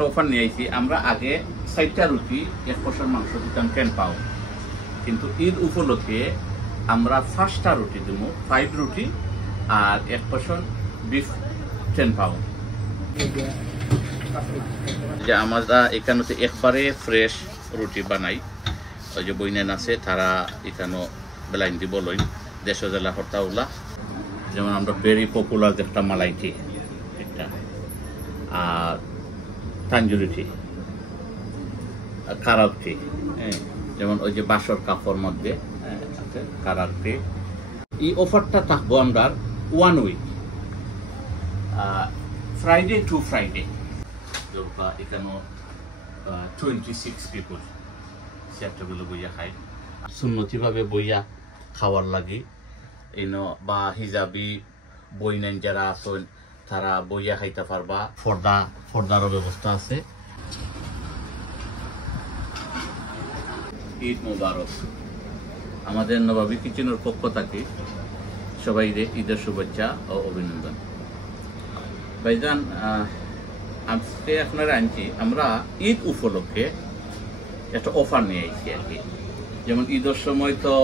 একটা অফার নিয়ে আইছি। আমরা আগে ৬০টা রুটি ১% মাংস দিতাম 10 পাউন্ড, কিন্তু ঈদ উপলক্ষে আমরা 5টা রুটি দেবো, 5 রুটি আর 1% বিফ 10 পাউন্ড। যে আমরা এখানে একবারে ফ্রেশ রুটি বানাই, ওই যে বইনেন আছে তারা এখানে বেলাইন দিব লইন দেশ জেলা হরতাউলা। যেমন আমরা ভেরি পপুলার একটা মালাইটি একটা, আর তাঞ্জুরি টি, কারাক টি, যেমন ওই যে বাসর কাপড় মধ্যে আছে কারাক টি। এই অফারটা থাকবো আমরা 1 উইক, ফ্রাইডে টু ফ্রাইডে। এখানে 26 পিপল সেটাগুলো বইয়া খাই, সুন্নতিভাবে বইয়া খাওয়ার লাগি এনো বা হিজাবি বইনেন যারা আছেন তারা বইয়া খাইতে পারবা। ফর্দারও ব্যবস্থা আছে। ঈদ মোবারক। আমাদের নবাবী কিচেনের পক্ষ থেকে সবাইকে ঈদের শুভেচ্ছা ও অভিনন্দন। ভাইজান, আজকে আপনারা আনছি আমরা ঈদ উপলক্ষে একটা অফার নিয়ে আইছি আর কি। যেমন ঈদের সময় তো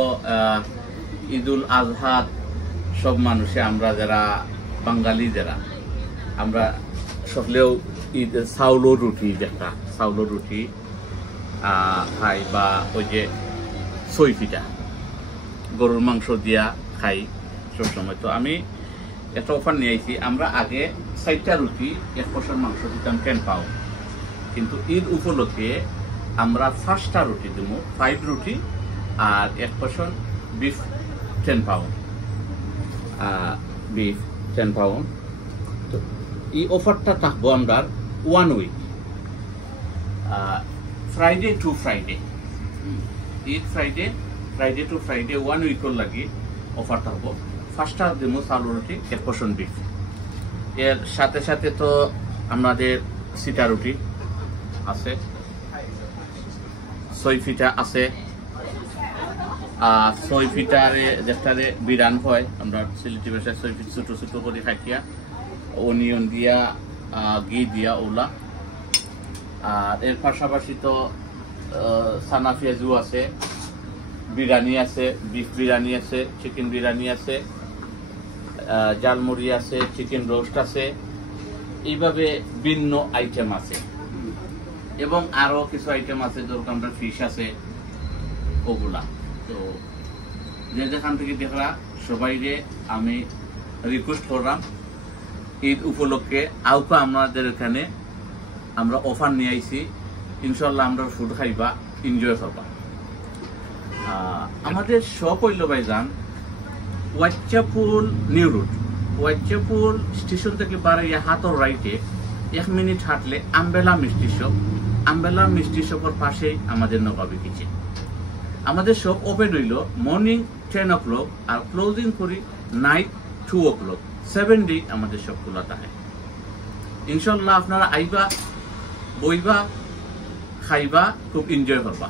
ঈদুল আজহা সব মানুষে আমরা যারা বাঙালি যারা আমরা সকলেও ঈদ চাউলের রুটি, যেটা চাউলের রুটি খাই, বা ওই যে ছয় পিঠা গরুর মাংস দিয়া খাই সবসময়। তো আমি একটা অফার নিয়ে আইছি। আমরা আগে ৬০টা রুটি 1% মাংস দিতাম 10 পাউন্ড, কিন্তু ঈদ উপলক্ষে আমরা 5টা রুটি দেবো, 5 রুটি আর 1% বিফ 10 পাউন্ড, বিফ 10 পাউন্ড। তো এই অফারটা থাকবো আমরা 1 week, Friday to Friday. Eid Friday to Friday 1 উইকের লাগি অফার থাকবো। 5টা দেবো চাউল রুটি 1% বিফ। এর সাথে সাথে তো আমাদের সিটা রুটি আছে, 6 ফিটা আছে, 6 ফিটারে যেটারে বিরান হয় আমরা সিলেটি ভাষায় 6 ফিট ছোট ছোট করে খাইয়া অনিয়ন দিয়া ঘি দিয়া ওলা। আর এর পাশাপাশি তো সানা পেঁয়াজু আছে, বিরিয়ানি আছে, বিফ বিরিয়ানি আছে, চিকেন বিরিয়ানি আছে, জালমুড়ি আছে, চিকেন রোস্ট আছে, এইভাবে ভিন্ন আইটেম আছে। এবং আরো কিছু আইটেম আছে, যেরকম আমরা ফিশ আছে ওগুলা। তো যে যেখান থেকে দেখরা সবাইকে আমি রিকোয়েস্ট করলাম ঈদ উপলক্ষে আউকা আমাদের এখানে আমরা অফার নিয়ে আইছি। ইনশাল্লাহ আমরা ফুড খাইবা, এনজয় করবা। আমাদের শপ হইল ভাইজান ওয়াচ্চাপুল নিউ রোড, ওয়াচ্চাপুল স্টেশন থেকে বাড়াইয়া হাতর রাইটে 1 মিনিট হাঁটলে আমবেলা মিষ্টি শপ, আমবেলা মিষ্টি শপের পাশেই আমাদের নবাবী কিচেন। আমাদের শপ ওপেন হইল মর্নিং 10 o'clock আর ক্লোজিং করি নাইট 2 o'clock। 7 ডে আমাদের শপ খোলা থাকে। ইনশাল্লাহ আপনারা আইবা, বইবা, খাইবা, খুব এনজয় করবা।